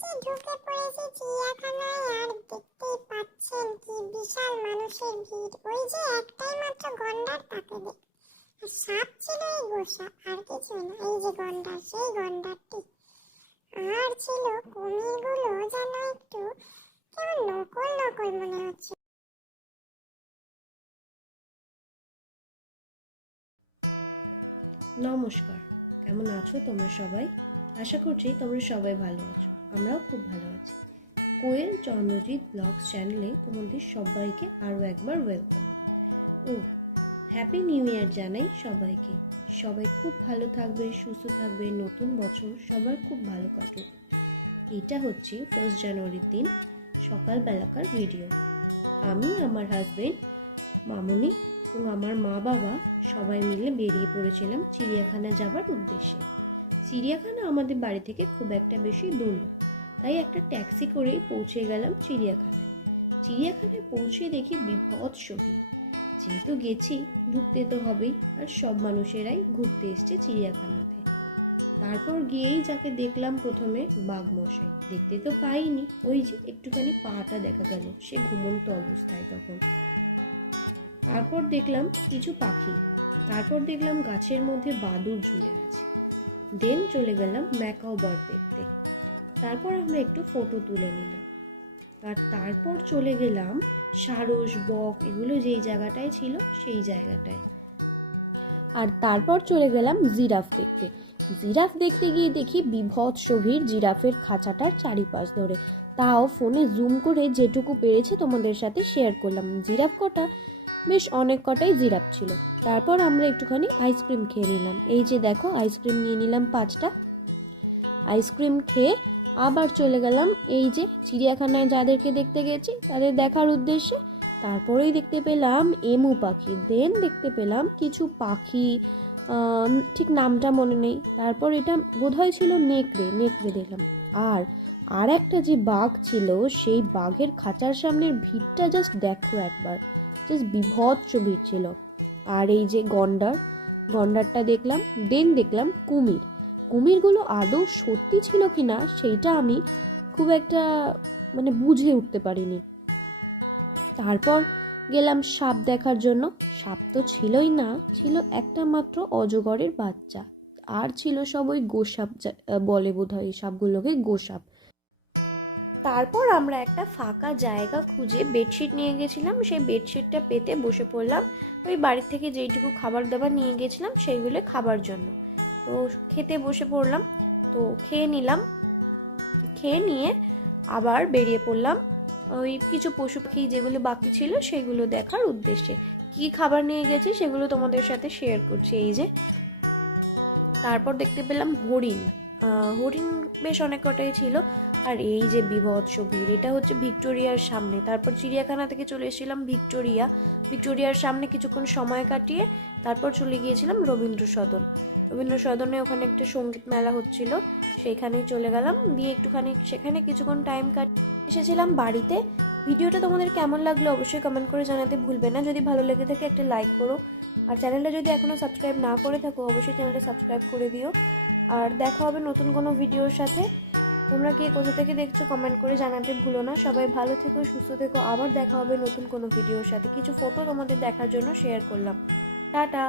যে ঢুকে পড়েছি চিড়িয়াখানায় আর দেখতেই পাচ্ছেন কি বিশাল মানুষের ভিড়। ওই যে একটাই মাত্র গন্ডার, তাকে দেখ। আর সাপ ছিল এই গোসা, আর কিছু না। এই যে গন্ডার, সেই গন্ডারটি। আর ছিল কুমিরগুলো যেন একটু কেমন নকল নকল মনে হচ্ছে। নমস্কার, কেমন আছো তোমরা সবাই? আশা করছি তোমরা সবাই ভালো আছো। আমরাও খুব ভালো আছি। কোয়েল চন্দ্রজিৎ ব্লগস চ্যানেলে তোমাদের সবাইকে আরও একবার ওয়েলকাম। হ্যাপি নিউ ইয়ার জানাই সবাইকে। সবাই খুব ভালো থাকবে, সুস্থ থাকবে, নতুন বছর সবার খুব ভালো কাটুক। এটা হচ্ছে 1 জানুয়ারির দিন সকালবেলাকার ভিডিও। আমি, আমার হাজবেন্ড, মামুনি এবং আমার মা বাবা সবাই মিলে বেরিয়ে পড়েছিলাম চিড়িয়াখানা যাবার উদ্দেশ্যে। চিড়িয়াখানা আমাদের বাড়ি থেকে খুব একটা বেশি দূর না, তাই একটা ট্যাক্সি করেই পৌঁছে গেলাম চিড়িয়াখানায়। চিড়িয়াখানায় পৌঁছে দেখি বিভৎস ভিড়। যেহেতু গেছি, ঢুকতে তো হবেই, আর সব মানুষেরাই ঘুরতে এসছে চিড়িয়াখানাতে। তারপর গিয়েই যাকে দেখলাম প্রথমে, বাঘমশাই। দেখতে তো পাইনি, ওই যে একটুখানি পাটা দেখা গেল, সে ঘুমন্ত অবস্থায় তখন। তারপর দেখলাম কিছু পাখি, তারপর দেখলাম গাছের মধ্যে বাদুড় ঝুলে আছে। দেন চলে গেলাম ম্যাকাও বার্ড দেখতে। তারপর আমরা একটু ফটো তুলে নিলাম, আর তারপর চলে গেলাম সারস, বক এগুলো যেই জায়গাটায় ছিল সেই জায়গাটায়। আর তারপর চলে গেলাম জিরাফ দেখতে। জিরাফ দেখতে গিয়ে দেখি বিভৎস ভিড় জিরাফের খাঁচাটার চারিপাশ ধরে। তাও ফোনে জুম করে যেটুকু পেরেছে তোমাদের সাথে শেয়ার করলাম। জিরাফ কটা, বেশ অনেক কটাই জিরাফ ছিল। তারপর আমরা একটুখানি আইসক্রিম খেয়ে নিলাম। এই যে দেখো, আইসক্রিম নিয়ে নিলাম 5টা। আইসক্রিম খেয়ে আবার চলে গেলাম এই যে চিড়িয়াখানায় যাদেরকে দেখতে গেছি তাদের দেখার উদ্দেশ্যে। তারপরেই দেখতে পেলাম এমু পাখি, দেন দেখতে পেলাম কিছু পাখি, ঠিক নামটা মনে নেই। তারপর এটা বোধহয় ছিল নেকড়ে দেখলাম। আর একটা যে বাঘ ছিল, সেই বাঘের খাঁচার সামনের ভিড়টা জাস্ট দেখো একবার, জাস্ট বিভৎস ভিড় ছিল। আর এই যে গন্ডারটা দেখলাম। দেন দেখলাম কুমিরগুলো আদৌ সত্যি ছিল কিনা সেইটা আমি খুব একটা বুঝে উঠতে পারিনি। তারপর গেলাম সাপ দেখার জন্য। সাপ তো ছিলই না, ছিল একটা মাত্র অজগরের বাচ্চা। আর ছিল সব ওই গোসাপ বলে বোধহয়, সাপগুলোকে গোসাপ। তারপর আমরা একটা ফাঁকা জায়গা খুঁজে বেডশিট নিয়ে গেছিলাম। সেই বেডশিটটা পেতে বসে পড়লাম ওই বাড়ির থেকে যেইটুকু খাবার দাবার নিয়ে গেছিলাম সেইগুলো খাবার জন্য। তো খেতে বসে পড়লাম, তো খেয়ে নিলাম। খেয়ে নিয়ে আবার বেরিয়ে পড়লাম ওই কিছু পশু পাখি যেগুলো বাকি ছিল সেগুলো দেখার উদ্দেশ্যে। কি খাবার নিয়ে গেছি সেগুলো তোমাদের সাথে শেয়ার করছি। এই যে তারপর দেখতে পেলাম হরিণ বেশ অনেক কটাই ছিল। আর এই যে বিভৎস ভিড়, এটা হচ্ছে ভিক্টোরিয়ার সামনে। তারপর চিড়িয়াখানা থেকে চলে এসেছিলাম ভিক্টোরিয়ার সামনে কিছুক্ষণ সময় কাটিয়ে তারপর চলে গিয়েছিলাম রবীন্দ্র সদনে। ওখানে একটা সঙ্গীত মেলা হচ্ছিল, সেইখানেই চলে গেলাম। দিয়ে একটুখানি সেখানে কিছুক্ষণ টাইম কাটিয়ে এসেছিলাম বাড়িতে। ভিডিওটা তোমাদের কেমন লাগলো অবশ্যই কমেন্ট করে জানাতে ভুলবে না। যদি ভালো লেগে থাকে একটা লাইক করো, আর চ্যানেলটা যদি এখনও সাবস্ক্রাইব না করে থাকো অবশ্যই চ্যানেলটা সাবস্ক্রাইব করে দিও। আর দেখা হবে নতুন কোনো ভিডিওর সাথে। তোমরা কে কোথা থেকে দেখছো কমেন্ট করে জানাতে ভুলো না। সবাই ভালো থেকো, সুস্থ থেকো। আবার দেখা হবে নতুন কোনো ভিডিওর সাথে। কিছু ফটো তোমাদের দেখার জন্য শেয়ার করলাম। টাটা।